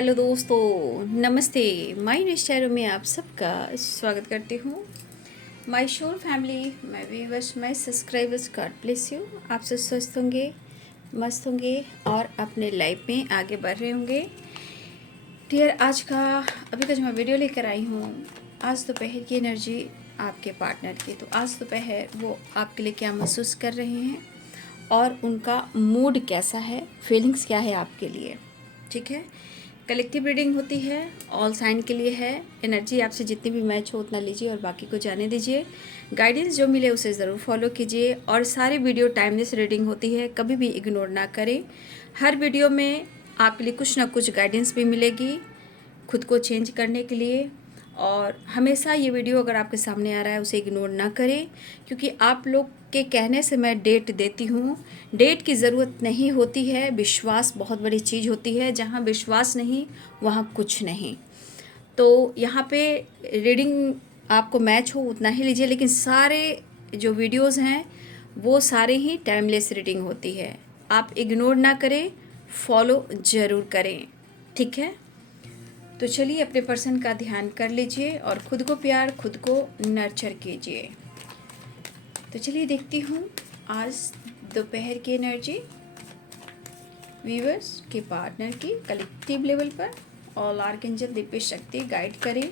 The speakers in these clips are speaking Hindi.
हेलो दोस्तों, नमस्ते। माई निश्चरों में आप सबका स्वागत करती हूँ। माई शोर family, my viewers, my subscribers, God bless you. आप सब स्वस्थ होंगे, मस्त होंगे और अपने लाइफ में आगे बढ़ रहे होंगे। डियर, आज का अभी तक मैं वीडियो लेकर आई हूँ। आज दोपहर की एनर्जी आपके पार्टनर की, तो आज दोपहर वो आपके लिए क्या महसूस कर रहे हैं और उनका मूड कैसा है, फीलिंग्स क्या है आपके लिए। ठीक है, कलेक्टिव रीडिंग होती है, ऑल साइन के लिए है। एनर्जी आपसे जितनी भी मैच हो उतना लीजिए और बाकी को जाने दीजिए। गाइडेंस जो मिले उसे ज़रूर फॉलो कीजिए और सारी वीडियो टाइमलेस रीडिंग होती है, कभी भी इग्नोर ना करें। हर वीडियो में आपके लिए कुछ ना कुछ गाइडेंस भी मिलेगी खुद को चेंज करने के लिए। और हमेशा ये वीडियो अगर आपके सामने आ रहा है उसे इग्नोर ना करें, क्योंकि आप लोग के कहने से मैं डेट देती हूँ। डेट की ज़रूरत नहीं होती है, विश्वास बहुत बड़ी चीज़ होती है। जहाँ विश्वास नहीं वहाँ कुछ नहीं। तो यहाँ पे रीडिंग आपको मैच हो उतना ही लीजिए, लेकिन सारे जो वीडियोस हैं वो सारे ही टाइमलेस रीडिंग होती है। आप इग्नोर ना करें, फॉलो ज़रूर करें। ठीक है, तो चलिए अपने पर्सन का ध्यान कर लीजिए और खुद को प्यार, खुद को नर्चर कीजिए। तो चलिए देखती हूँ आज दोपहर की एनर्जी व्यूअर्स के पार्टनर की कलेक्टिव लेवल पर। ऑल आर्कएंजल दिव्य शक्ति गाइड करें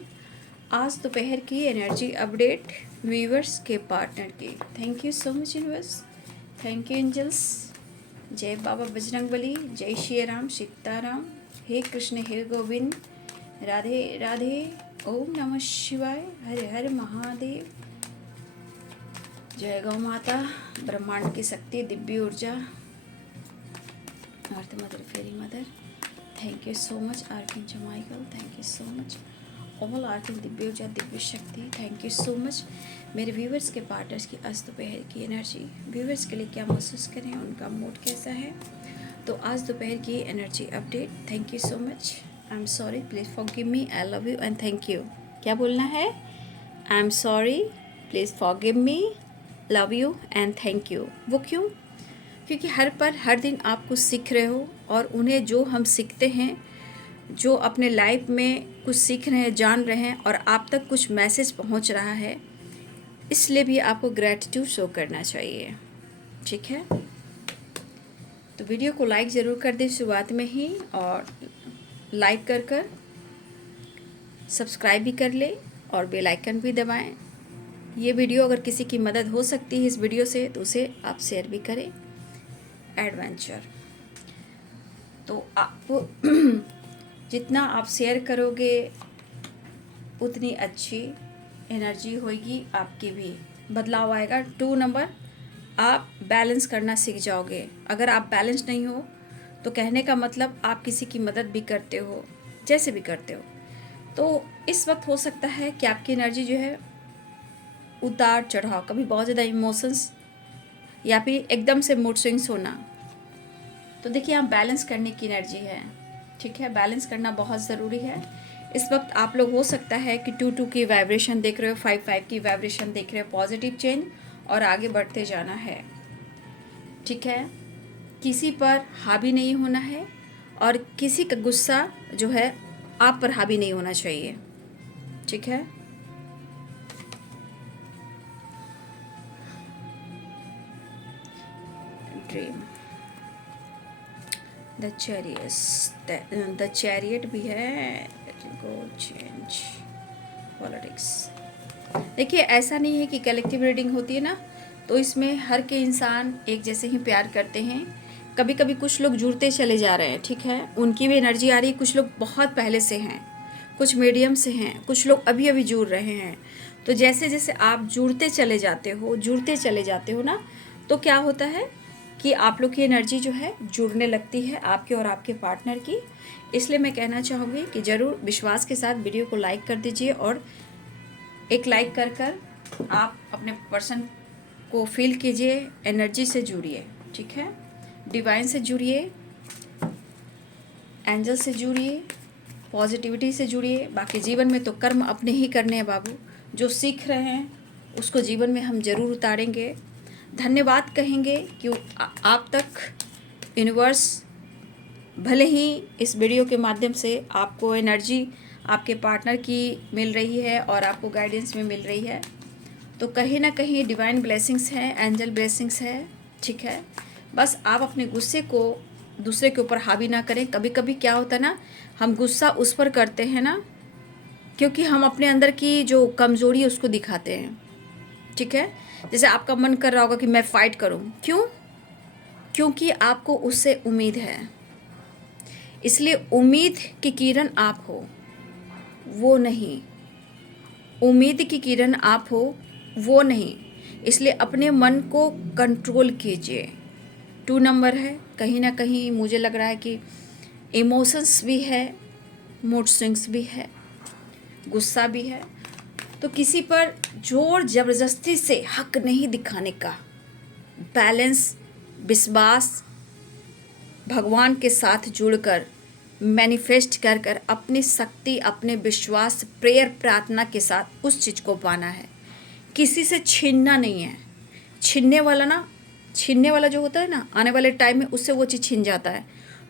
आज दोपहर की एनर्जी अपडेट व्यूअर्स के पार्टनर की। Thank you so much universe, thank you angels. जय बाबा बजरंगबली, जय श्री राम सीताराम, हे कृष्ण हे गोविंद, राधे राधे, ओम नमः शिवाय, हर हर महादेव। जय गौ माता, ब्रह्मांड की शक्ति, दिव्य ऊर्जा, earth mother, fairy mother. Thank you so much archangel Michael, thank you so much all archangel, दिव्य ऊर्जा, दिव्य शक्ति। थैंक यू सो मच मेरे व्यूवर्स के पार्टनर्स की आज दोपहर की एनर्जी व्यूवर्स के लिए क्या महसूस करें, उनका मूड कैसा है। तो आज दोपहर की energy update. Thank you so much, I am sorry, please forgive me, I love you and thank you. क्या बोलना है? I am sorry, please forgive me, love you and thank you. वो क्यों? क्योंकि हर पल हर दिन आप कुछ सीख रहे हो और उन्हें जो हम सीखते हैं, जो अपने लाइफ में कुछ सीख रहे हैं, जान रहे हैं और आप तक कुछ मैसेज पहुंच रहा है, इसलिए भी आपको ग्रैटिट्यूड शो करना चाहिए। ठीक है, तो वीडियो को लाइक ज़रूर कर दें शुरुआत में ही, और लाइक कर सब्सक्राइब भी कर ले और बेल आइकन भी दबाएं। ये वीडियो अगर किसी की मदद हो सकती है इस वीडियो से तो उसे आप शेयर भी करें। एडवेंचर, तो आप जितना आप शेयर करोगे उतनी अच्छी एनर्जी होगी, आपकी भी बदलाव आएगा। 2 नंबर, आप बैलेंस करना सीख जाओगे। अगर आप बैलेंस नहीं हो तो कहने का मतलब आप किसी की मदद भी करते हो, जैसे भी करते हो, तो इस वक्त हो सकता है कि आपकी एनर्जी जो है उतार चढ़ाव, कभी बहुत ज़्यादा इमोशंस या फिर एकदम से मूड स्विंग्स होना। तो देखिए, यहाँ बैलेंस करने की एनर्जी है। ठीक है, बैलेंस करना बहुत ज़रूरी है। इस वक्त आप लोग हो सकता है कि 2-2 की वाइब्रेशन देख रहे हो, 5-5 की वाइब्रेशन देख रहे हो, पॉजिटिव चेंज और आगे बढ़ते जाना है। ठीक है, किसी पर हावी नहीं होना है और किसी का गुस्सा जो है आप पर हावी नहीं होना चाहिए। ठीक है, ड्रीम, द चैरियट भी है, गो चेंज, पॉलिटिक्स। देखिए, ऐसा नहीं है कि कलेक्टिव रीडिंग होती है ना तो इसमें हर के इंसान एक जैसे ही प्यार करते हैं। कभी कभी कुछ लोग जुड़ते चले जा रहे हैं, ठीक है, उनकी भी एनर्जी आ रही है। कुछ लोग बहुत पहले से हैं, कुछ मीडियम से हैं, कुछ लोग अभी अभी जुड़ रहे हैं। तो जैसे जैसे आप जुड़ते चले जाते हो ना, तो क्या होता है कि आप लोग की एनर्जी जो है जुड़ने लगती है, आपके और आपके पार्टनर की। इसलिए मैं कहना चाहूँगी कि ज़रूर विश्वास के साथ वीडियो को लाइक कर दीजिए और एक लाइक कर आप अपने पर्सन को फील कीजिए, एनर्जी से जुड़िए। ठीक है, डिवाइन से जुड़िए, एंजल से जुड़िए, पॉजिटिविटी से जुड़िए। बाकी जीवन में तो कर्म अपने ही करने हैं बाबू। जो सीख रहे हैं उसको जीवन में हम ज़रूर उतारेंगे। धन्यवाद कहेंगे कि आप तक यूनिवर्स भले ही इस वीडियो के माध्यम से आपको एनर्जी आपके पार्टनर की मिल रही है और आपको गाइडेंस में मिल रही है, तो कहीं ना कहीं डिवाइन ब्लेसिंग्स है, एंजल ब्लेसिंग्स है, ठीक है। बस आप अपने गुस्से को दूसरे के ऊपर हावी ना करें। कभी कभी क्या होता है ना, हम गुस्सा उस पर करते हैं ना क्योंकि हम अपने अंदर की जो कमज़ोरी है उसको दिखाते हैं, ठीक है। जैसे आपका मन कर रहा होगा कि मैं फ़ाइट करूं, क्यों? क्योंकि आपको उससे उम्मीद है। इसलिए उम्मीद की किरण आप हो, वो नहीं। उम्मीद की किरण आप हो, वो नहीं। इसलिए अपने मन को कंट्रोल कीजिए। 2 नंबर है, कहीं ना कहीं मुझे लग रहा है कि इमोशंस भी है, मूड स्विंग्स भी है, गुस्सा भी है। तो किसी पर जोर ज़बरदस्ती से हक नहीं दिखाने का। बैलेंस, विश्वास, भगवान के साथ जुड़कर मैनिफेस्ट कर कर अपनी शक्ति, अपने विश्वास, प्रेयर, प्रार्थना के साथ उस चीज़ को पाना है। किसी से छीनना नहीं है। छीनने वाला जो होता है ना, आने वाले टाइम में उससे वो चीज़ छीन जाता है।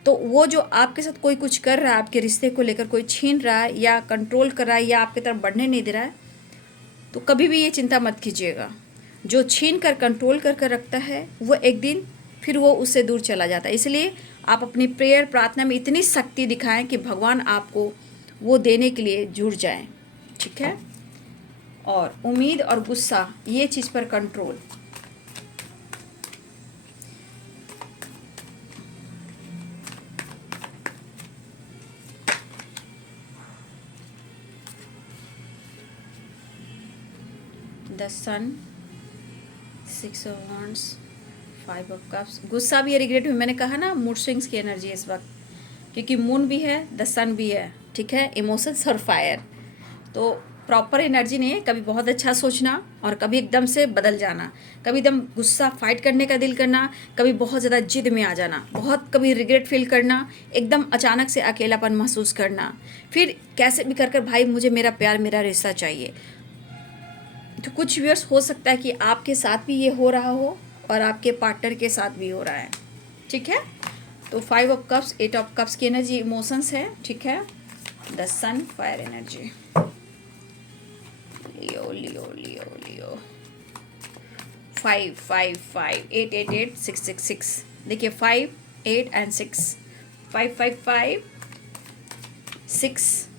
तो वो जो आपके साथ कोई कुछ कर रहा है, आपके रिश्ते को लेकर कोई छीन रहा है या कंट्रोल कर रहा है या आपकी तरफ बढ़ने नहीं दे रहा है, तो कभी भी ये चिंता मत कीजिएगा। जो छीन कर कंट्रोल कर कर रखता है वो एक दिन फिर वो उससे दूर चला जाता है। इसलिए आप अपनी प्रेयर, प्रार्थना में इतनी शक्ति दिखाएं कि भगवान आपको वो देने के लिए जुड़ जाएं, ठीक है। और उम्मीद और गुस्सा, ये चीज़ पर control. The sun, 6 of wands, 5 of cups. गुस्सा भी है, रिग्रेट भी। मैंने कहा ना मूड स्विंग्स की एनर्जी है इस वक्त, क्योंकि मून भी है, द सन भी है, ठीक है। इमोशंस और फायर, तो प्रॉपर एनर्जी नहीं है। कभी बहुत अच्छा सोचना और कभी एकदम से बदल जाना, कभी एकदम गुस्सा फाइट करने का दिल करना, कभी बहुत ज़्यादा जिद में आ जाना, बहुत कभी रिग्रेट फील करना, एकदम अचानक से अकेलापन महसूस करना, फिर कैसे भी कर कर भाई मुझे मेरा प्यार, मेरा रिश्ता चाहिए। तो कुछ व्यूअर्स हो सकता है कि आपके साथ भी ये हो रहा हो और आपके पार्टनर के साथ भी हो रहा है, ठीक है। तो 5 ऑफ कप्स, 8 ऑफ कप्स की एनर्जी इमोशंस है, ठीक है। The sun, fire energy. Leo Leo Leo Leo 5 5 5 8 8 8 6 6 6। देखिए 5 8 and 6, 5 5 5 6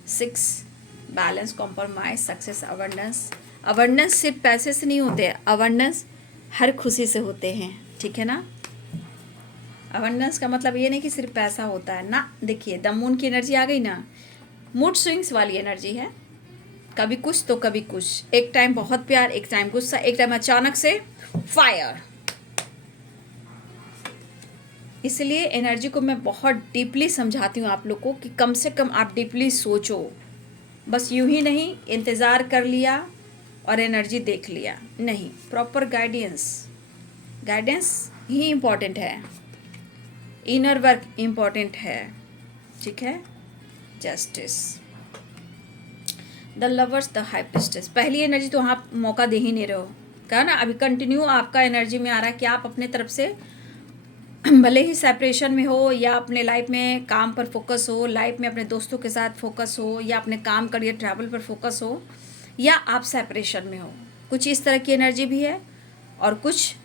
6। Balance, compromise, success, abundance. Abundance सिर्फ पैसे से नहीं होते, अबंडेंस हर खुशी से होते हैं, ठीक है ना। अबंडेंस का मतलब ये नहीं कि सिर्फ पैसा होता है ना। देखिए द मून की एनर्जी आ गई ना, मूड स्विंग्स वाली एनर्जी है। कभी कुछ तो कभी कुछ, एक टाइम बहुत प्यार, एक टाइम गुस्सा, एक टाइम अचानक से फायर। इसलिए एनर्जी को मैं बहुत डीपली समझाती हूँ आप लोग को कि कम से कम आप डीपली सोचो। बस यूं ही नहीं इंतज़ार कर लिया और एनर्जी देख लिया, नहीं। प्रॉपर गाइडेंस ही इम्पॉर्टेंट है, इनर वर्क इम्पॉर्टेंट है, ठीक है। Justice, the lovers, the high priestess. पहली एनर्जी तो आप मौका दे ही नहीं रहे हो, कहा ना। अभी कंटिन्यू आपका एनर्जी में आ रहा है कि आप अपने तरफ से भले ही सेपरेशन में हो या अपने लाइफ में काम पर फोकस हो, लाइफ में अपने दोस्तों के साथ फोकस हो या अपने काम, करियर, ट्रैवल पर फोकस हो, या आप सेपरेशन में हो, कुछ इस तरह की एनर्जी भी है। और कुछ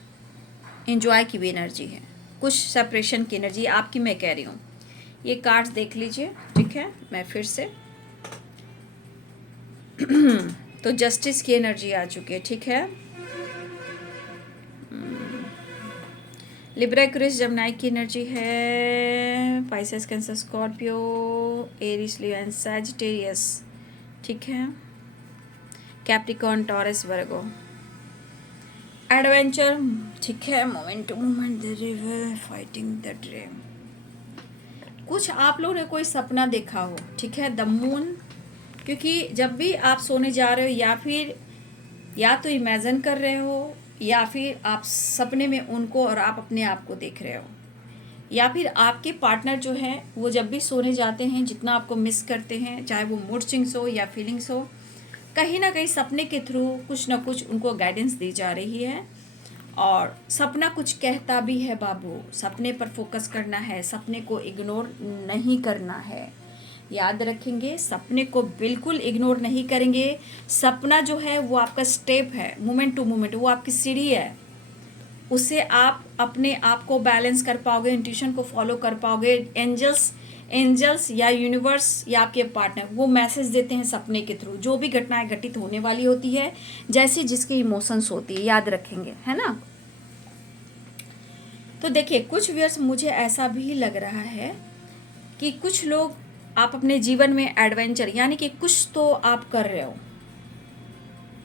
एंजॉय की भी एनर्जी है, कुछ सेपरेशन की एनर्जी आपकी मैं कह रही हूँ। ये कार्ड्स देख लीजिए, ठीक है। मैं फिर से तो जस्टिस की एनर्जी आ चुकी है, ठीक है। लिब्रा, एक्वेरियस, जेमिनी की एनर्जी है। Pisces, Cancer, Scorpio, Aries, Leo and Sagittarius, ठीक है। Capricorn, Taurus, Virgo. एडवेंचर, ठीक है। Moment to moment, the river, fighting the dream. कुछ आप लोगों ने कोई सपना देखा हो, ठीक है। द मून, क्योंकि जब भी आप सोने जा रहे हो या फिर या तो इमेजिन कर रहे हो या फिर आप सपने में उनको और आप अपने आप को देख रहे हो, या फिर आपके पार्टनर जो हैं वो जब भी सोने जाते हैं जितना आपको मिस करते हैं, चाहे वो मूड स्विंग्स हो या फीलिंग्स हो, कहीं ना कहीं सपने के थ्रू कुछ ना कुछ उनको गाइडेंस दी जा रही है। और सपना कुछ कहता भी है बाबू, सपने पर फोकस करना है, सपने को इग्नोर नहीं करना है। याद रखेंगे, सपने को बिल्कुल इग्नोर नहीं करेंगे। सपना जो है वो आपका स्टेप है, मोमेंट टू मोमेंट, वो आपकी सीढ़ी है। उससे आप अपने आप को बैलेंस कर पाओगे, इंट्यूशन को फॉलो कर पाओगे। एंजल्स या यूनिवर्स या आपके पार्टनर वो मैसेज देते हैं सपने के थ्रू, जो भी घटनाएं घटित होने वाली होती है, जैसी जिसकी इमोशंस होती है। याद रखेंगे, है ना। तो देखिए, कुछ व्यूअर्स, मुझे ऐसा भी लग रहा है कि कुछ लोग आप अपने जीवन में एडवेंचर, यानी कि कुछ तो आप कर रहे हो,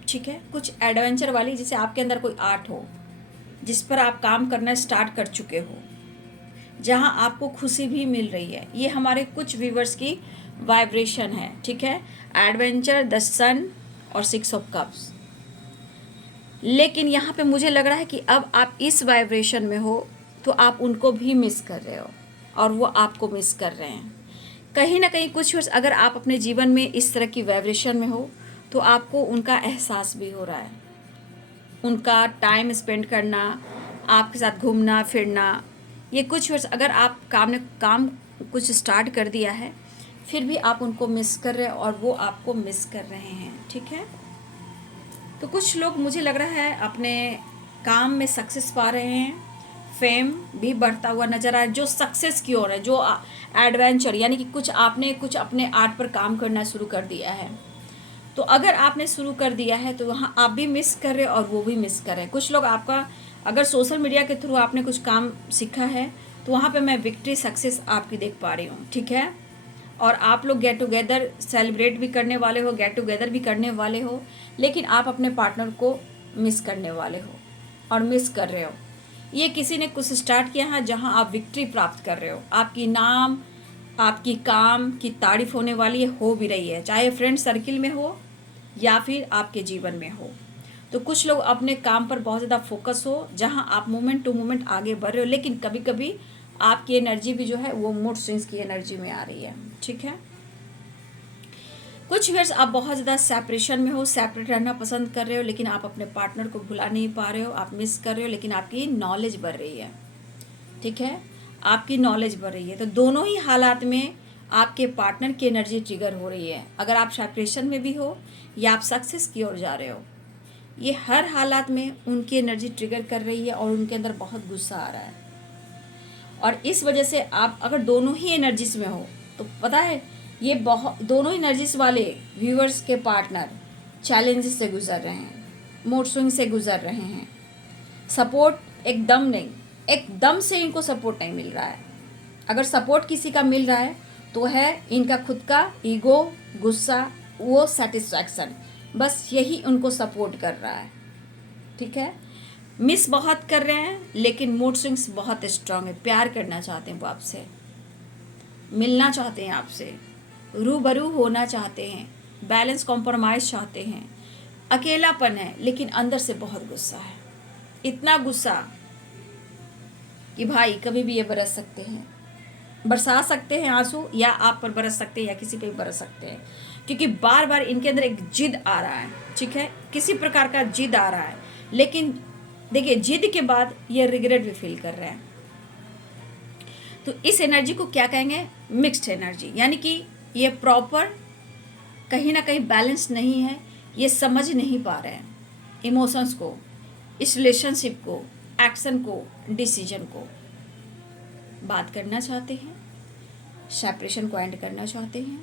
ठीक है, कुछ एडवेंचर वाली, जैसे आपके अंदर कोई आर्ट हो जिस पर आप काम करना स्टार्ट कर चुके हो, जहां आपको खुशी भी मिल रही है। ये हमारे कुछ व्यूवर्स की वाइब्रेशन है, ठीक है। एडवेंचर, द सन और 6 ऑफ कप्स। लेकिन यहाँ पे मुझे लग रहा है कि अब आप इस वाइब्रेशन में हो तो आप उनको भी मिस कर रहे हो और वो आपको मिस कर रहे हैं। कहीं ना कहीं कुछ वर्ष अगर आप अपने जीवन में इस तरह की वाइब्रेशन में हो तो आपको उनका एहसास भी हो रहा है। उनका टाइम स्पेंड करना, आपके साथ घूमना फिरना, ये कुछ वर्ष अगर आप काम कुछ स्टार्ट कर दिया है, फिर भी आप उनको मिस कर रहे हैं और वो आपको मिस कर रहे हैं, ठीक है। तो कुछ लोग, मुझे लग रहा है, अपने काम में सक्सेस पा रहे हैं, फेम भी बढ़ता हुआ नज़र आ रहा है, जो सक्सेस की ओर है, जो एडवेंचर, यानी कि कुछ आपने कुछ अपने आर्ट पर काम करना शुरू कर दिया है। तो अगर आपने शुरू कर दिया है तो वहाँ आप भी मिस कर रहे हैं और वो भी मिस कर रहे हैं। कुछ लोग आपका, अगर सोशल मीडिया के थ्रू आपने कुछ काम सीखा है तो वहाँ पे मैं विक्ट्री सक्सेस आपकी देख पा रही हूँ, ठीक है। और आप लोग गेट टुगेदर सेलिब्रेट भी करने वाले हो, गेट टुगेदर भी करने वाले हो, लेकिन आप अपने पार्टनर को मिस करने वाले हो और मिस कर रहे हो। ये किसी ने कुछ स्टार्ट किया है जहाँ आप विक्ट्री प्राप्त कर रहे हो, आपकी नाम, आपकी काम की तारीफ होने वाली है, हो भी रही है, चाहे फ्रेंड सर्किल में हो या फिर आपके जीवन में हो। तो कुछ लोग अपने काम पर बहुत ज़्यादा फोकस हो, जहां आप मोमेंट टू मोमेंट आगे बढ़ रहे हो, लेकिन कभी कभी आपकी एनर्जी भी जो है वो मूड स्विंग्स की एनर्जी में आ रही है, ठीक है। कुछ व्यूअर्स, आप बहुत ज़्यादा सेपरेशन में हो, सेपरेट रहना पसंद कर रहे हो, लेकिन आप अपने पार्टनर को भुला नहीं पा रहे हो, आप मिस कर रहे हो, लेकिन आपकी नॉलेज बढ़ रही है, ठीक है, आपकी नॉलेज बढ़ रही है। तो दोनों ही हालात में आपके पार्टनर की एनर्जी ट्रिगर हो रही है। अगर आप सेपरेशन में भी हो या आप सक्सेस की ओर जा रहे हो, ये हर हालात में उनकी एनर्जी ट्रिगर कर रही है और उनके अंदर बहुत गुस्सा आ रहा है। और इस वजह से आप अगर दोनों ही एनर्जीज में हो तो पता है, ये बहुत, दोनों एनर्जीज वाले व्यूअर्स के पार्टनर चैलेंजेस से गुजर रहे हैं, मूड स्विंग से गुजर रहे हैं। सपोर्ट एकदम नहीं, एकदम से इनको सपोर्ट नहीं मिल रहा है। अगर सपोर्ट किसी का मिल रहा है तो है इनका खुद का ईगो, गुस्सा, वो सेटिस्फैक्शन, बस यही उनको सपोर्ट कर रहा है, ठीक है। मिस बहुत कर रहे हैं, लेकिन मूड स्विंग्स बहुत स्ट्रांग है। प्यार करना चाहते हैं वो आपसे, मिलना चाहते हैं आपसे, रूबरू होना चाहते हैं, बैलेंस कॉम्प्रोमाइज़ चाहते हैं। अकेलापन है, लेकिन अंदर से बहुत गुस्सा है, इतना गुस्सा कि भाई कभी भी ये बरस सकते हैं, बरसा सकते हैं आंसू, या आप पर बरस सकते हैं या किसी पे भी बरस सकते हैं, क्योंकि बार बार इनके अंदर एक जिद आ रहा है, ठीक है, किसी प्रकार का जिद आ रहा है। लेकिन देखिए, जिद के बाद ये रिग्रेट भी फील कर रहे हैं। तो इस एनर्जी को क्या कहेंगे? मिक्स्ड एनर्जी, यानी कि ये प्रॉपर कहीं ना कहीं बैलेंस नहीं है, ये समझ नहीं पा रहे हैं इमोशंस को, इस रिलेशनशिप को, एक्शन को, डिसीजन को। बात करना चाहते हैं, सेपरेशन को एंड करना चाहते हैं।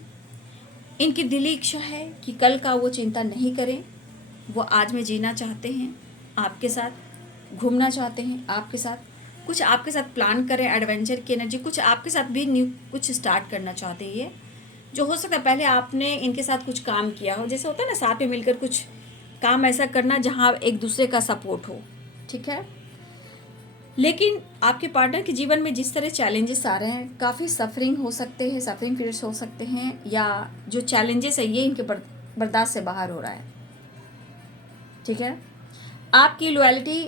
इनकी दिली इच्छा है कि कल का वो चिंता नहीं करें, वो आज में जीना चाहते हैं, आपके साथ घूमना चाहते हैं, आपके साथ कुछ आपके साथ प्लान करें, एडवेंचर की एनर्जी, कुछ आपके साथ भी न्यू कुछ स्टार्ट करना चाहते हैं। ये जो हो सकता है पहले आपने इनके साथ कुछ काम किया हो, जैसे होता है ना साथ में मिलकर कुछ काम ऐसा करना जहाँ एक दूसरे का सपोर्ट हो, ठीक है। लेकिन आपके पार्टनर के जीवन में जिस तरह चैलेंजेस आ रहे हैं, काफ़ी सफरिंग हो सकते हैं, सफरिंग पीरियड्स हो सकते हैं, या जो चैलेंजेस है ये इनके बर्दाश्त से बाहर हो रहा है, ठीक है। आपकी लॉयल्टी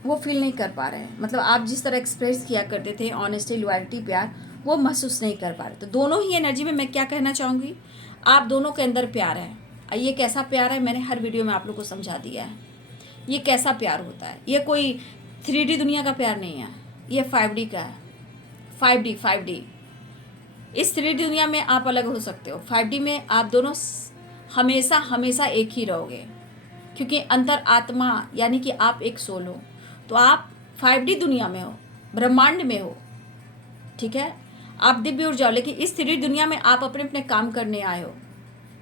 वो फील नहीं कर पा रहे हैं, मतलब आप जिस तरह एक्सप्रेस किया करते थे ऑनेस्टी, लॉयल्टी, प्यार, वो महसूस नहीं कर पा रहे। तो दोनों ही एनर्जी में मैं क्या कहना चाहूँगी, आप दोनों के अंदर प्यार है। ये कैसा प्यार है, मैंने हर वीडियो में आप लोग को समझा दिया है। ये कैसा प्यार होता है। ये कोई 3D दुनिया का प्यार नहीं है, ये 5D का है। 5D। इस 3D दुनिया में आप अलग हो सकते हो, 5D में आप दोनों हमेशा हमेशा एक ही रहोगे, क्योंकि अंतर आत्मा यानी कि आप एक सोल हो। तो आप 5D दुनिया में हो, ब्रह्मांड में हो, ठीक है, आप दिव्य ऊर्जा हो। लेकिन इस 3D दुनिया में आप अपने अपने काम करने आए हो,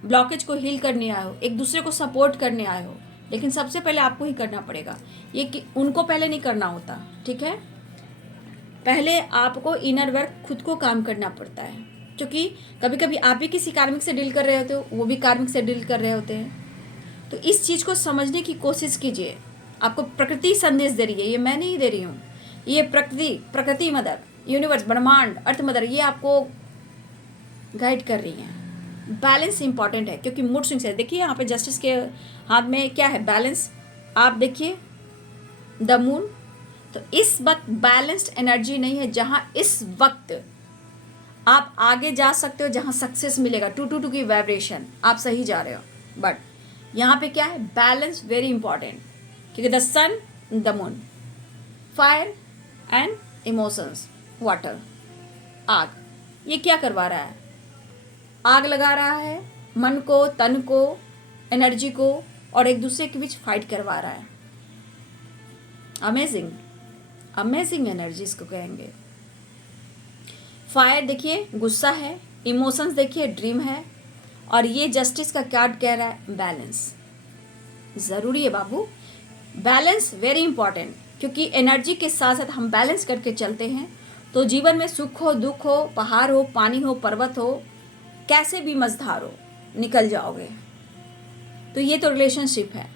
ब्लॉकेज को हील करने आए हो, एक दूसरे को सपोर्ट करने आए हो। लेकिन सबसे पहले आपको ही करना पड़ेगा, ये कि उनको पहले नहीं करना होता, ठीक है। पहले आपको इनर वर्क खुद को काम करना पड़ता है, क्योंकि कभी कभी आप भी किसी कार्मिक से डील कर रहे होते हो, वो भी कार्मिक से डील कर रहे होते हैं। तो इस चीज़ को समझने की कोशिश कीजिए। आपको प्रकृति संदेश दे रही है, ये मैं नहीं दे रही हूँ, ये प्रकृति मदर, यूनिवर्स, ब्रह्मांड, अर्थ मदर, ये आपको गाइड कर रही हैं। बैलेंस इंपॉर्टेंट है, क्योंकि मूड स्विंग्स है। देखिए यहाँ पे जस्टिस के हाथ में क्या है, बैलेंस। आप देखिए द मून, तो इस वक्त बैलेंस्ड एनर्जी नहीं है, जहां इस वक्त आप आगे जा सकते हो, जहां सक्सेस मिलेगा, 222 की वाइब्रेशन, आप सही जा रहे हो। बट यहाँ पे क्या है, बैलेंस वेरी इंपॉर्टेंट, क्योंकि the sun, the moon, fire and emotions, water, आग, ये क्या करवा रहा है, आग लगा रहा है मन को, तन को, एनर्जी को, और एक दूसरे के बीच फाइट करवा रहा है। अमेजिंग एनर्जी इसको कहेंगे। फायर देखिए गुस्सा है, इमोशंस देखिए ड्रीम है, और ये जस्टिस का कार्ड कह रहा है बैलेंस। ज़रूरी है बाबू, बैलेंस वेरी इंपॉर्टेंट, क्योंकि एनर्जी के साथ साथ हम बैलेंस करके चलते हैं तो जीवन में सुख हो, दुख हो, पहाड़ हो, पानी हो, पर्वत हो, कैसे भी मझधार हो, निकल जाओगे। तो ये तो रिलेशनशिप है,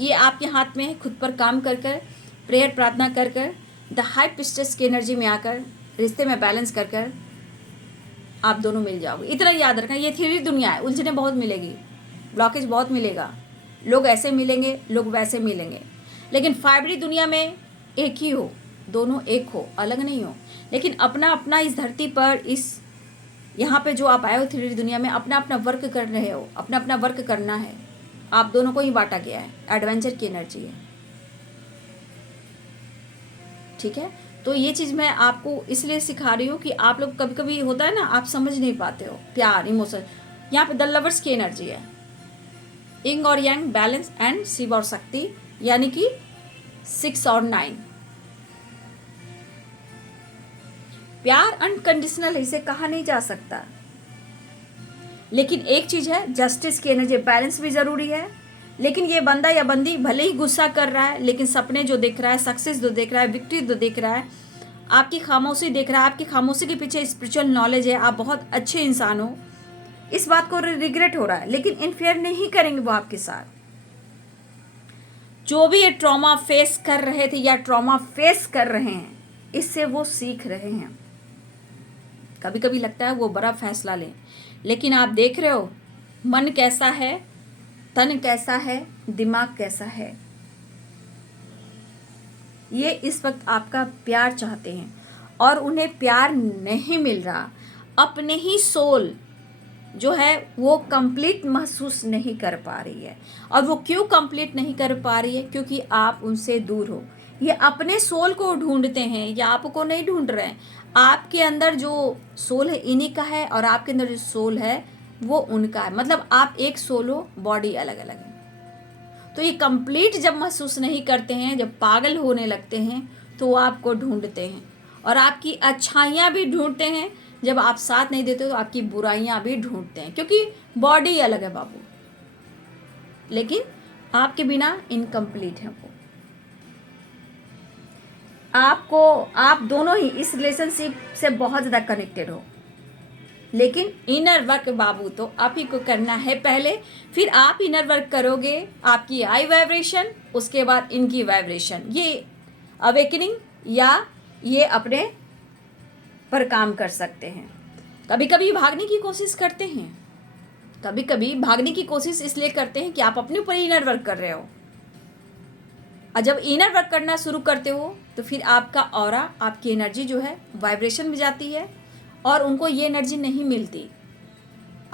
ये आपके हाथ में है। खुद पर काम कर कर, प्रेयर प्रार्थना कर कर, द हाई पिस्टस की एनर्जी में आकर, रिश्ते में बैलेंस कर कर आप दोनों मिल जाओगे। इतना याद रखना, ये 3D दुनिया है, उलझने बहुत मिलेगी, ब्लॉकेज बहुत मिलेगा, लोग ऐसे मिलेंगे, लोग वैसे मिलेंगे। लेकिन 5D दुनिया में एक ही हो, दोनों एक हो, अलग नहीं हो। लेकिन अपना अपना इस धरती पर, इस यहाँ पे जो आप आए हो 3D दुनिया में, अपना अपना वर्क कर रहे हो, अपना अपना वर्क करना है। आप दोनों को ही बांटा गया है, एडवेंचर की एनर्जी है, ठीक है। तो ये चीज़ मैं आपको इसलिए सिखा रही हूँ कि आप लोग कभी कभी होता है ना, आप समझ नहीं पाते हो प्यार, इमोशन। यहाँ पे द लवर्स की एनर्जी है, इंग और यांग, बैलेंस एंड शिव और शक्ति, यानी कि 6 और 9। प्यार अनकंडीशनल है, इसे कहा नहीं जा सकता। लेकिन एक चीज़ है, जस्टिस की एनर्जी, बैलेंस भी ज़रूरी है। लेकिन ये बंदा या बंदी भले ही गुस्सा कर रहा है, लेकिन सपने जो देख रहा है, सक्सेस जो देख रहा है, विक्ट्री जो देख रहा है, आपकी खामोशी देख रहा है, आपकी खामोशी के पीछे स्पिरिचुअल नॉलेज है, आप बहुत अच्छे इंसान हो, इस बात को रिग्रेट हो रहा है, लेकिन इंटरफेयर नहीं करेंगे वो आपके साथ। जो भी ये ट्रॉमा फेस कर रहे थे या ट्रॉमा फेस कर रहे हैं, इससे वो सीख रहे हैं। कभी कभी लगता है वो बड़ा फैसला लें, लेकिन आप देख रहे हो मन कैसा है, तन कैसा है, दिमाग कैसा है। ये इस वक्त आपका प्यार चाहते हैं और उन्हें प्यार नहीं मिल रहा। अपने ही सोल जो है वो कंप्लीट महसूस नहीं कर पा रही है। और वो क्यों कंप्लीट नहीं कर पा रही है? क्योंकि आप उनसे दूर हो। ये अपने सोल को ढूंढते हैं या आपको नहीं ढूंढ रहे हैं। आपके अंदर जो सोल है इन्हीं का है और आपके अंदर जो सोल है वो उनका है। मतलब आप एक सोल हो, बॉडी अलग अलग है। तो ये कंप्लीट जब महसूस नहीं करते हैं, जब पागल होने लगते हैं, तो वो आपको ढूंढते हैं और आपकी अच्छाइयाँ भी ढूंढते हैं। जब आप साथ नहीं देते तो आपकी बुराइयाँ भी ढूंढते हैं, क्योंकि बॉडी अलग है बाबू, लेकिन आपके बिना इनकम्प्लीट है वो। आप दोनों ही इस रिलेशनशिप से बहुत ज़्यादा कनेक्टेड हो, लेकिन इनर वर्क बाबू तो आप ही को करना है पहले। फिर आप इनर वर्क करोगे, आपकी आई वाइब्रेशन, उसके बाद इनकी वाइब्रेशन, ये अवेकनिंग या ये अपने पर काम कर सकते हैं। कभी कभी भागने की कोशिश करते हैं, कभी कभी भागने की कोशिश इसलिए करते हैं कि आप अपने ऊपर इनर वर्क कर रहे हो। और जब इनर वर्क करना शुरू करते हो तो फिर आपका ऑरा, आपकी एनर्जी जो है वाइब्रेशन में जाती है और उनको ये एनर्जी नहीं मिलती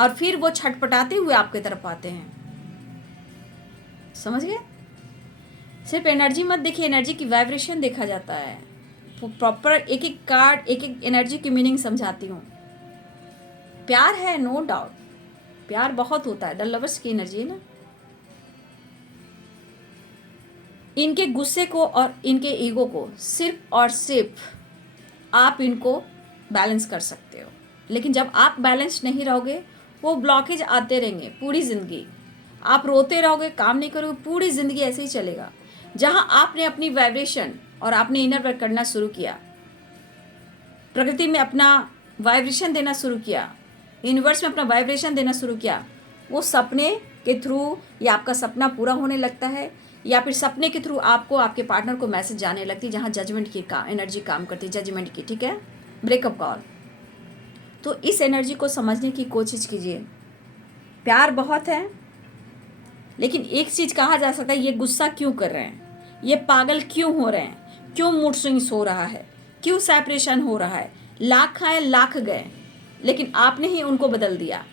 और फिर वो छटपटाते हुए आपकी तरफ आते हैं। समझ गए? सिर्फ एनर्जी मत देखिए, एनर्जी की वाइब्रेशन देखा जाता है। प्रॉपर एक एक कार्ड, एक एक एनर्जी की मीनिंग समझाती हूँ। प्यार है, नो डाउट, प्यार बहुत होता है। द लवर्स की एनर्जी है ना। इनके गुस्से को और इनके ईगो को सिर्फ और सिर्फ आप इनको बैलेंस कर सकते हो। लेकिन जब आप बैलेंस नहीं रहोगे, वो ब्लॉकेज आते रहेंगे पूरी ज़िंदगी। आप रोते रहोगे, काम नहीं करोगे, पूरी ज़िंदगी ऐसे ही चलेगा। जहाँ आपने अपनी वाइब्रेशन और आपने इनर वर्क करना शुरू किया, प्रकृति में अपना वाइब्रेशन देना शुरू किया, यूनिवर्स में अपना वाइब्रेशन देना शुरू किया, वो सपने के थ्रू या आपका सपना पूरा होने लगता है, या फिर सपने के थ्रू आपको आपके पार्टनर को मैसेज जाने लगती है, जहाँ जजमेंट की एनर्जी काम करती है, जजमेंट की, ठीक है, ब्रेकअप कॉल। तो इस एनर्जी को समझने की कोशिश कीजिए। प्यार बहुत है, लेकिन एक चीज़ कहा जा सकता है, ये गुस्सा क्यों कर रहे हैं, ये पागल क्यों हो रहे हैं, क्यों मूड स्विंग्स हो रहा है, क्यों सेपरेशन हो रहा है। लाख आए लाख गए, लेकिन आपने ही उनको बदल दिया।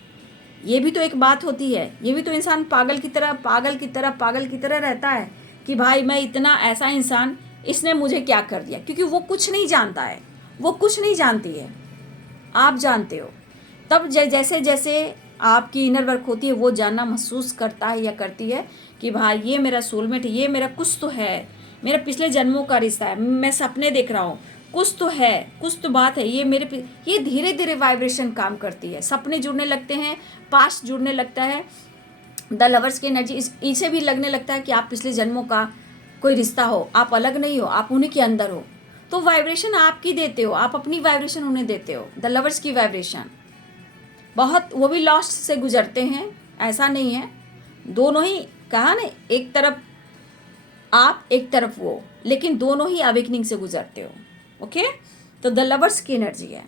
ये भी तो एक बात होती है। ये भी तो इंसान पागल की तरह रहता है कि भाई मैं इतना ऐसा इंसान, इसने मुझे क्या कर दिया, क्योंकि वो कुछ नहीं जानता है, वो कुछ नहीं जानती है, आप जानते हो। तब जैसे जैसे आपकी इनर वर्क होती है, वो जानना महसूस करता है या करती है कि भाई ये मेरा सोलमेट, ये मेरा कुछ तो है, मेरा पिछले जन्मों का रिश्ता है, मैं सपने देख रहा हूँ, कुछ तो है, कुछ तो बात है, ये धीरे धीरे वाइब्रेशन काम करती है। सपने जुड़ने लगते हैं, पास्ट जुड़ने लगता है। द लवर्स की एनर्जी इसे भी लगने लगता है कि आप पिछले जन्मों का कोई रिश्ता हो, आप अलग नहीं हो, आप उन्हीं के अंदर हो। तो वाइब्रेशन आपकी देते हो, आप अपनी वाइब्रेशन उन्हें देते हो। द लवर्स की वाइब्रेशन बहुत, वो भी लॉस्ट से गुजरते हैं, ऐसा नहीं है। दोनों ही, कहा ना, एक तरफ आप एक तरफ वो, लेकिन दोनों ही अवेकनिंग से गुजरते हो। ओके, तो द लवर्स की एनर्जी है,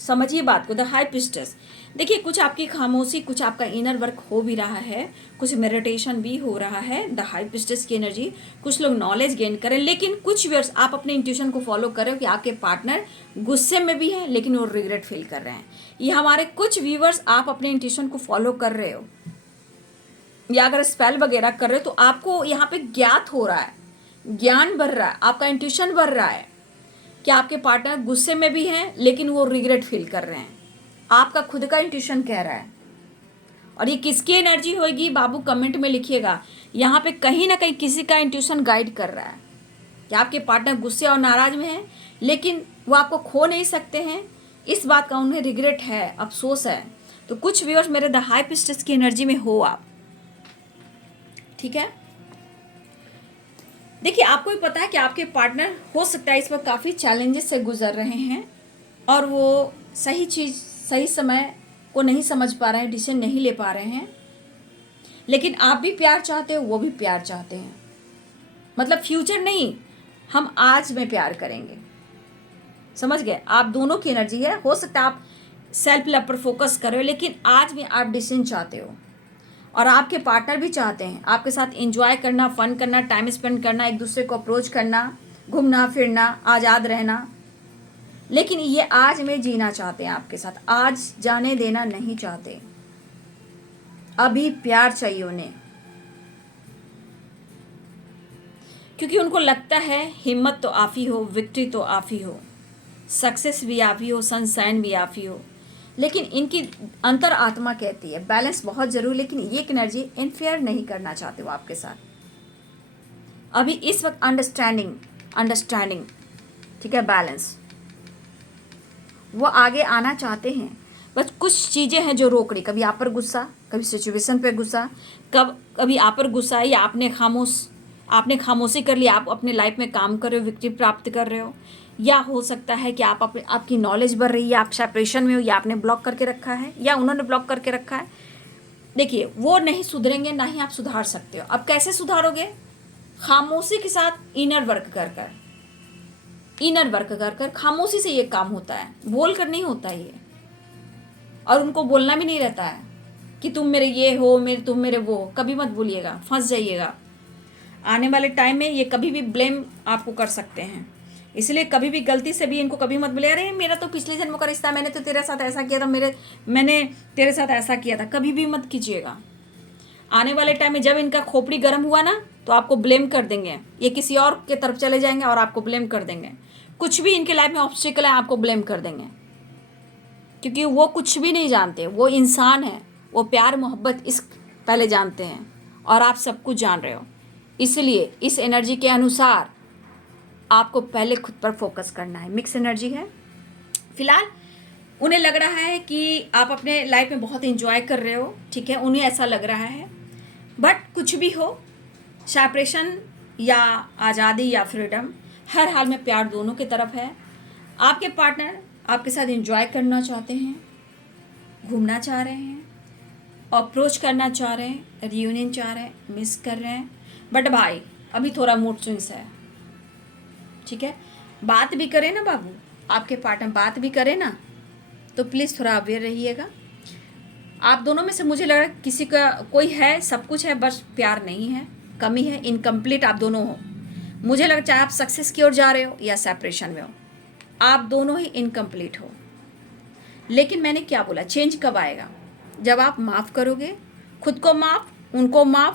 समझिए बात को। द हाई प्रीस्टेस, देखिए कुछ आपकी खामोशी, कुछ आपका इनर वर्क हो भी रहा है, कुछ मेडिटेशन भी हो रहा है। द हाई प्रीस्टेस की एनर्जी, कुछ लोग नॉलेज गेन करें, लेकिन कुछ व्यूअर्स आप अपने इंट्यूशन को फॉलो कर रहे हो कि आपके पार्टनर गुस्से में भी है, लेकिन वो रिग्रेट फील कर रहे हैं। ये हमारे कुछ व्यूअर्स, आप अपने इंट्यूशन को फॉलो कर रहे हो, या अगर स्पेल वगैरह कर रहे हो, तो आपको यहाँ पे ज्ञात हो रहा है, ज्ञान बढ़ रहा है, आपका इंट्यूशन बढ़ रहा है कि आपके पार्टनर गुस्से में भी हैं, लेकिन वो रिग्रेट फील कर रहे हैं। आपका खुद का इंट्यूशन कह रहा है। और ये किसकी एनर्जी होगी बाबू, कमेंट में लिखिएगा। यहाँ पे कहीं ना कहीं किसी का इंट्यूशन गाइड कर रहा है कि आपके पार्टनर गुस्से और नाराज में हैं, लेकिन वो आपको खो नहीं सकते हैं। इस बात का उन्हें रिग्रेट है, अफसोस है। तो कुछ व्यूअर्स मेरे द हाई प्रीस्टेस की एनर्जी में हो आप, ठीक है। देखिए, आपको भी पता है कि आपके पार्टनर हो सकता है इस वक्त काफ़ी चैलेंजेस से गुजर रहे हैं, और वो सही चीज़ सही समय को नहीं समझ पा रहे हैं, डिसीजन नहीं ले पा रहे हैं। लेकिन आप भी प्यार चाहते हो, वो भी प्यार चाहते हैं। मतलब फ्यूचर नहीं, हम आज में प्यार करेंगे, समझ गए। आप दोनों की एनर्जी है। हो सकता है आप सेल्फ लव पर फोकस कर रहे हो, लेकिन आज में आप डिसीजन चाहते हो, और आपके पार्टनर भी चाहते हैं आपके साथ एंजॉय करना, फन करना, टाइम स्पेंड करना, एक दूसरे को अप्रोच करना, घूमना फिरना, आज़ाद रहना। लेकिन ये आज में जीना चाहते हैं आपके साथ, आज जाने देना नहीं चाहते। अभी प्यार चाहिए उन्हें, क्योंकि उनको लगता है हिम्मत तो आप ही हो, विक्ट्री तो आप ही हो, सक्सेस भी आप ही हो, सनशाइन भी आप ही हो। लेकिन इनकी अंतर आत्मा कहती है बैलेंस बहुत जरूरी, लेकिन ये एक एनर्जी इंटरफेयर नहीं करना चाहते वो आपके साथ। अभी इस वक्त अंडरस्टैंडिंग, ठीक है, बैलेंस, वो आगे आना चाहते हैं। बस कुछ चीज़ें हैं जो रोक रही, कभी आप पर गुस्सा, कभी सिचुएशन पे गुस्सा, कभी आप पर गुस्सा है, या आपने खामोशी कर लिया, आप अपने लाइफ में काम कर रहे हो, विक्ट्री प्राप्त कर रहे हो, या हो सकता है कि आपकी नॉलेज बढ़ रही है, आप सेपरेशन में हो, या आपने ब्लॉक करके रखा है, या उन्होंने ब्लॉक करके रखा है। देखिए, वो नहीं सुधरेंगे, ना ही आप सुधार सकते हो। अब कैसे सुधारोगे? खामोशी के साथ इनर वर्क कर खामोशी से ये काम होता है, बोल कर नहीं होता ये। और उनको बोलना भी नहीं रहता है कि तुम मेरे ये हो, तुम मेरे वो हो। कभी मत बोलिएगा, फंस जाइएगा। आने वाले टाइम में ये कभी भी ब्लेम आपको कर सकते हैं, इसलिए कभी भी गलती से भी इनको कभी मत बोले, अरे मेरा तो पिछले जन्म का रिश्ता, मैंने तो तेरे साथ ऐसा किया था, मैंने तेरे साथ ऐसा किया था। कभी भी मत कीजिएगा। आने वाले टाइम में जब इनका खोपड़ी गर्म हुआ ना, तो आपको ब्लेम कर देंगे, ये किसी और के तरफ चले जाएंगे और आपको ब्लेम कर देंगे। कुछ भी इनके लाइफ में ऑब्स्टिकल है आपको ब्लेम कर देंगे, क्योंकि वो कुछ भी नहीं जानते, वो इंसान है, वो प्यार मोहब्बत इस पहले जानते हैं और आप सब कुछ जान रहे हो। इसलिए इस एनर्जी के अनुसार आपको पहले खुद पर फोकस करना है। मिक्स एनर्जी है फिलहाल। उन्हें लग रहा है कि आप अपने लाइफ में बहुत एंजॉय कर रहे हो, ठीक है, उन्हें ऐसा लग रहा है। बट कुछ भी हो, सेपरेशन या आज़ादी या फ्रीडम, हर हाल में प्यार दोनों की तरफ है। आपके पार्टनर आपके साथ एंजॉय करना चाहते हैं, घूमना चाह रहे हैं, अप्रोच करना चाह रहे हैं, रियूनियन चाह रहे हैं, मिस कर रहे हैं। बट भाई अभी थोड़ा मूड स्विंग्स है, ठीक है। बात भी करें ना बाबू, आपके पार्टनर बात भी करें ना, तो प्लीज़ थोड़ा अवेयर रहिएगा। आप दोनों में से मुझे लग रहा है किसी का कोई है, सब कुछ है, बस प्यार नहीं है, कमी है, इनकम्प्लीट आप दोनों हो। मुझे लग चाहे आप सक्सेस की ओर जा रहे हो या सेपरेशन में हो, आप दोनों ही इनकम्प्लीट हो। लेकिन मैंने क्या बोला, चेंज कब आएगा? जब आप माफ़ करोगे, खुद को माफ़, उनको माफ़,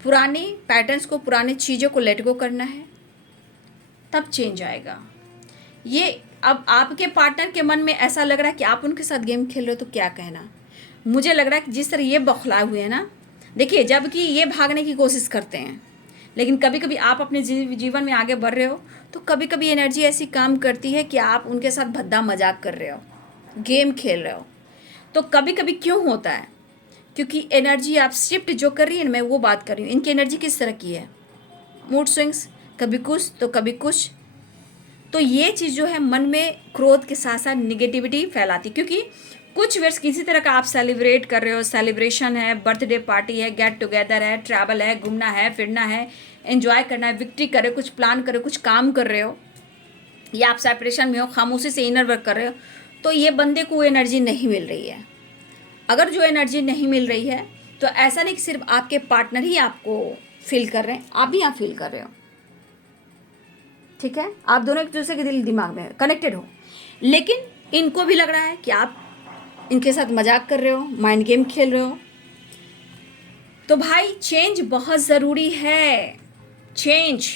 पुरानी पैटर्न्स को, पुरानी चीज़ों को लेट गो करना है, तब चेंज आएगा। ये अब आपके पार्टनर के मन में ऐसा लग रहा है कि आप उनके साथ गेम खेल रहे हो, तो क्या कहना। मुझे लग रहा है कि जिस तरह ये बौखलाए हुए हैं ना, देखिए, जबकि ये भागने की कोशिश करते हैं, लेकिन कभी कभी आप अपने जीवन में आगे बढ़ रहे हो, तो कभी कभी एनर्जी ऐसी काम करती है कि आप उनके साथ भद्दा मजाक कर रहे हो, गेम खेल रहे हो। तो कभी कभी क्यों होता है? क्योंकि एनर्जी आप शिफ्ट जो कर रही है ना, मैं वो बात कर रही हूँ। इनकी एनर्जी किस तरह की है? मूड स्विंग्स, कभी कुछ तो कभी कुछ। तो ये चीज़ जो है मन में क्रोध के साथ साथ निगेटिविटी फैलाती, क्योंकि कुछ वर्ष किसी तरह का आप सेलिब्रेट कर रहे हो, सेलिब्रेशन है, बर्थडे पार्टी है, गेट टुगेदर है, ट्रैवल है, घूमना है, फिरना है, एंजॉय करना है, विक्ट्री कर रहे हो, कुछ प्लान कर रहे हो, कुछ काम कर रहे हो, या आप सेपरेशन में हो, खामोशी से इनर वर्क कर रहे हो, तो ये बंदे को वो एनर्जी नहीं मिल रही है। अगर जो एनर्जी नहीं मिल रही है, तो ऐसा नहीं कि सिर्फ आपके पार्टनर ही आपको फील कर रहे हैं, आप भी यहाँ फील कर रहे हो, ठीक है। आप दोनों एक दूसरे के दिल दिमाग में कनेक्टेड हो, लेकिन इनको भी लग रहा है कि आप इनके साथ मजाक कर रहे हो, माइंड गेम खेल रहे हो। तो भाई चेंज बहुत ज़रूरी है, चेंज,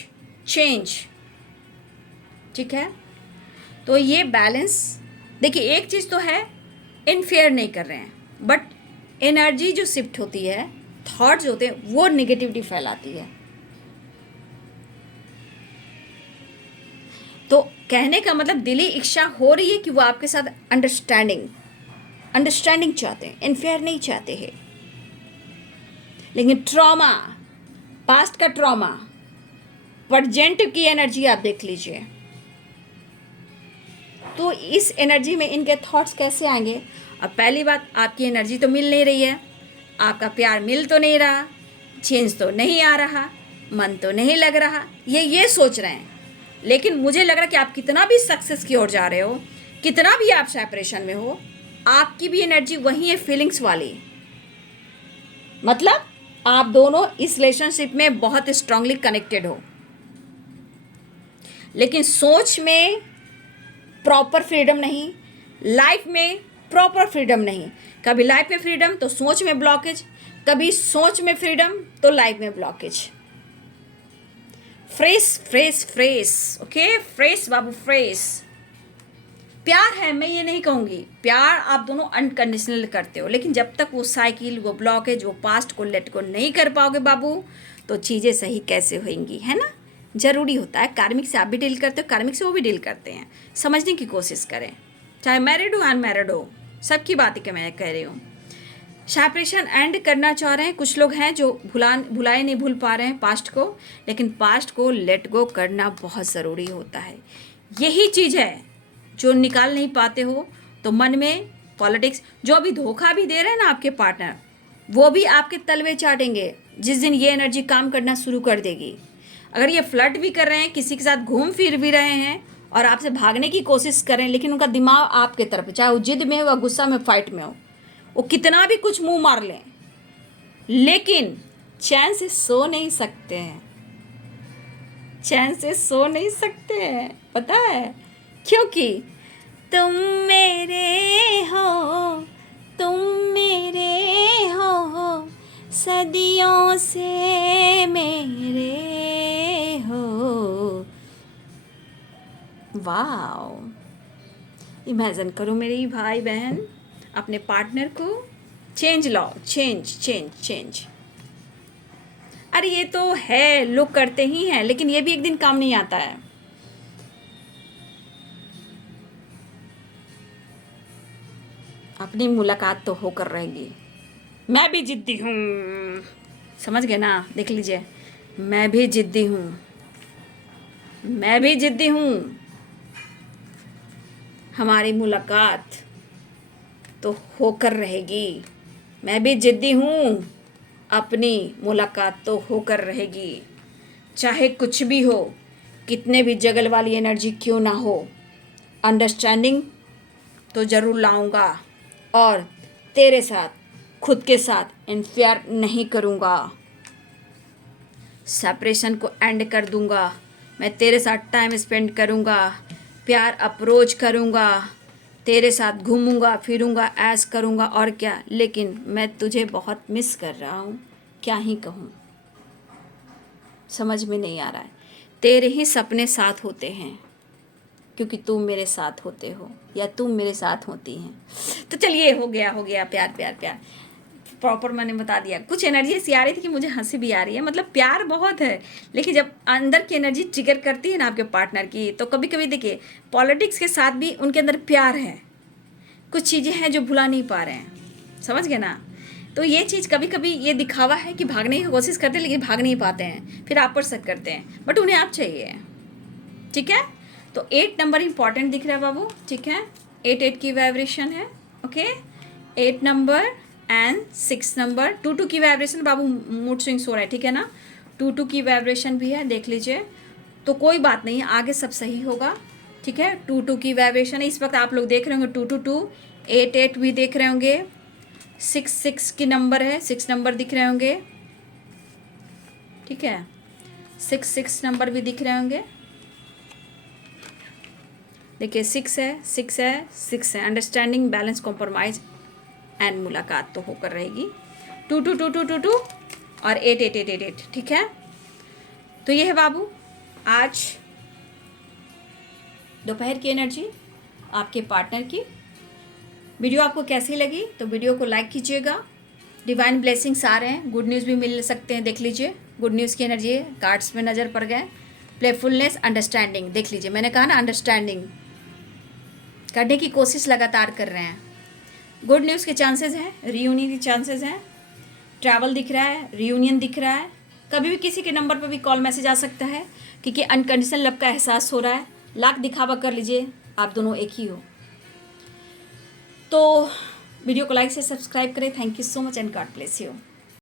ठीक है। तो ये बैलेंस, देखिए, एक चीज़ तो है, इनफेयर नहीं कर रहे हैं, बट एनर्जी जो शिफ्ट होती है, थॉट्स होते हैं, वो निगेटिविटी फैलाती है। तो कहने का मतलब दिली इच्छा हो रही है कि वो आपके साथ अंडरस्टैंडिंग चाहते हैं, इनफेयर नहीं चाहते हैं। लेकिन ट्रॉमा, पास्ट का ट्रॉमा, प्रेजेंट की एनर्जी आप देख लीजिए, तो इस एनर्जी में इनके थॉट्स कैसे आएंगे? अब पहली बात, आपकी एनर्जी तो मिल नहीं रही है, आपका प्यार मिल तो नहीं रहा, चेंज तो नहीं आ रहा, मन तो नहीं लग रहा, ये सोच रहे हैं। लेकिन मुझे लग रहा है कि आप कितना भी सक्सेस की ओर जा रहे हो, कितना भी आप सेपरेशन में हो, आपकी भी एनर्जी वही है, फीलिंग्स वाली। मतलब आप दोनों इस रिलेशनशिप में बहुत स्ट्रांगली कनेक्टेड हो, लेकिन सोच में प्रॉपर फ्रीडम नहीं, लाइफ में प्रॉपर फ्रीडम नहीं। कभी लाइफ में फ्रीडम तो सोच में ब्लॉकेज, कभी सोच में फ्रीडम तो लाइफ में ब्लॉकेज। फ्रेश, ओके, फ्रेश बाबू, फ्रेश। प्यार है, मैं ये नहीं कहूँगी, प्यार आप दोनों अनकंडीशनल करते हो, लेकिन जब तक वो साइकिल, वो ब्लॉकेज, वो पास्ट को लेट को नहीं कर पाओगे बाबू, तो चीज़ें सही कैसे होंगी, है ना। ज़रूरी होता है, कार्मिक से आप भी डील करते हो, कार्मिक से वो भी डील करते हैं, समझने की कोशिश करें, चाहे मैरिड हो अनमैरिड हो, सबकी बात है मैं कह रही हूँ। सेपरेशन एंड करना चाह रहे हैं, कुछ लोग हैं जो भुलाए नहीं भूल पा रहे हैं पास्ट को, लेकिन पास्ट को लेट गो करना बहुत ज़रूरी होता है। यही चीज़ है जो निकाल नहीं पाते हो, तो मन में पॉलिटिक्स, जो अभी धोखा भी दे रहे हैं ना आपके पार्टनर, वो भी आपके तलवे चाटेंगे जिस दिन ये एनर्जी काम करना शुरू कर देगी। अगर ये फ्लर्ट भी कर रहे हैं, किसी के साथ घूम फिर भी रहे हैं और आपसे भागने की कोशिश कर रहे हैं, लेकिन उनका दिमाग आपके तरफ, चाहे वो जिद में हो, गुस्सा में, फाइट में हो, वो कितना भी कुछ मुंह मार लें, लेकिन चैन से सो नहीं सकते हैं, चैन से सो नहीं सकते हैं, पता है क्योंकि तुम मेरे हो, सदियों से मेरे हो। वाओ, इमेजिन करो मेरी भाई बहन, अपने पार्टनर को चेंज लाओ, चेंज चेंज चेंज। अरे ये तो है, लोग करते ही हैं, लेकिन ये भी एक दिन काम नहीं आता है। अपनी मुलाकात तो होकर रहेगी। मैं भी जिद्दी हूँ, समझ गए ना? देख लीजिए, मैं भी जिद्दी हूँ, मैं भी जिद्दी हूँ। हमारी मुलाकात तो होकर रहेगी। मैं भी जिद्दी हूँ, अपनी मुलाकात तो होकर रहेगी। चाहे कुछ भी हो, कितने भी जगल वाली एनर्जी क्यों ना हो, अंडरस्टैंडिंग तो ज़रूर लाऊंगा। और तेरे साथ, खुद के साथ इंटरफेयर नहीं करूँगा। सेपरेशन को एंड कर दूँगा। मैं तेरे साथ टाइम स्पेंड करूँगा, प्यार अप्रोच करूँगा, तेरे साथ घूमूंगा फिरूंगा, ऐश करूँगा और क्या। लेकिन मैं तुझे बहुत मिस कर रहा हूँ, क्या ही कहूँ, समझ में नहीं आ रहा है। तेरे ही सपने साथ होते हैं, क्योंकि तुम मेरे साथ होते हो या तुम मेरे साथ होती हैं। तो चलिए, हो गया प्यार प्यार प्यार प्रॉपर मैंने बता दिया। कुछ एनर्जी ऐसी आ रही थी कि मुझे हंसी भी आ रही है। मतलब प्यार बहुत है, लेकिन जब अंदर की एनर्जी ट्रिगर करती है ना आपके पार्टनर की, तो कभी कभी देखिए, पॉलिटिक्स के साथ भी उनके अंदर प्यार है। कुछ चीज़ें हैं जो भुला नहीं पा रहे हैं, समझ गए ना? तो ये चीज़ कभी कभी ये दिखावा है कि भागने की कोशिश करते हैं, लेकिन भाग नहीं पाते हैं, फिर आप पर शक करते हैं, बट उन्हें आप चाहिए। ठीक है, तो 8 नंबर इंपॉर्टेंट दिख रहा है बाबू। ठीक है, 8 की वाइब्रेशन है। ओके, 8 नंबर एंड 6 नंबर, 2 की वाइब्रेशन बाबू, मूड स्विंग्स हो रहा है। ठीक है ना, 2 की वाइब्रेशन भी है, देख लीजिए। तो कोई बात नहीं, आगे सब सही होगा। ठीक है, 2 की वाइब्रेशन है। इस वक्त आप लोग देख रहे होंगे 2 8 भी देख रहे होंगे, 6 की नंबर है, 6 नंबर दिख रहे होंगे। ठीक है, 6 नंबर भी दिख रहे होंगे। देखिए, 6 है, 6 है, 6 है। अंडरस्टैंडिंग, बैलेंस, कॉम्प्रोमाइज एंड मुलाकात तो होकर रहेगी। 2 और 8। ठीक है, तो ये है बाबू आज दोपहर की एनर्जी आपके पार्टनर की। वीडियो आपको कैसी लगी तो वीडियो को लाइक कीजिएगा। डिवाइन ब्लेसिंग्स आ रहे हैं, गुड न्यूज़ भी मिल सकते हैं, देख लीजिए। गुड न्यूज़ की एनर्जी है, कार्ड्स में नज़र पड़ गए। प्लेफुलनेस, अंडरस्टैंडिंग, देख लीजिए, मैंने कहा ना, अंडरस्टैंडिंग करने की कोशिश लगातार कर रहे हैं। गुड न्यूज़ के चांसेस हैं, रीयूनियन के चांसेस हैं, ट्रैवल दिख रहा है, रीयूनियन दिख रहा है। कभी भी किसी के नंबर पर भी कॉल मैसेज आ सकता है, क्योंकि अनकंडीशनल लव का एहसास हो रहा है। लाख दिखावा कर लीजिए, आप दोनों एक ही हो। तो वीडियो को लाइक से सब्सक्राइब करें। Thank you so much and God bless you.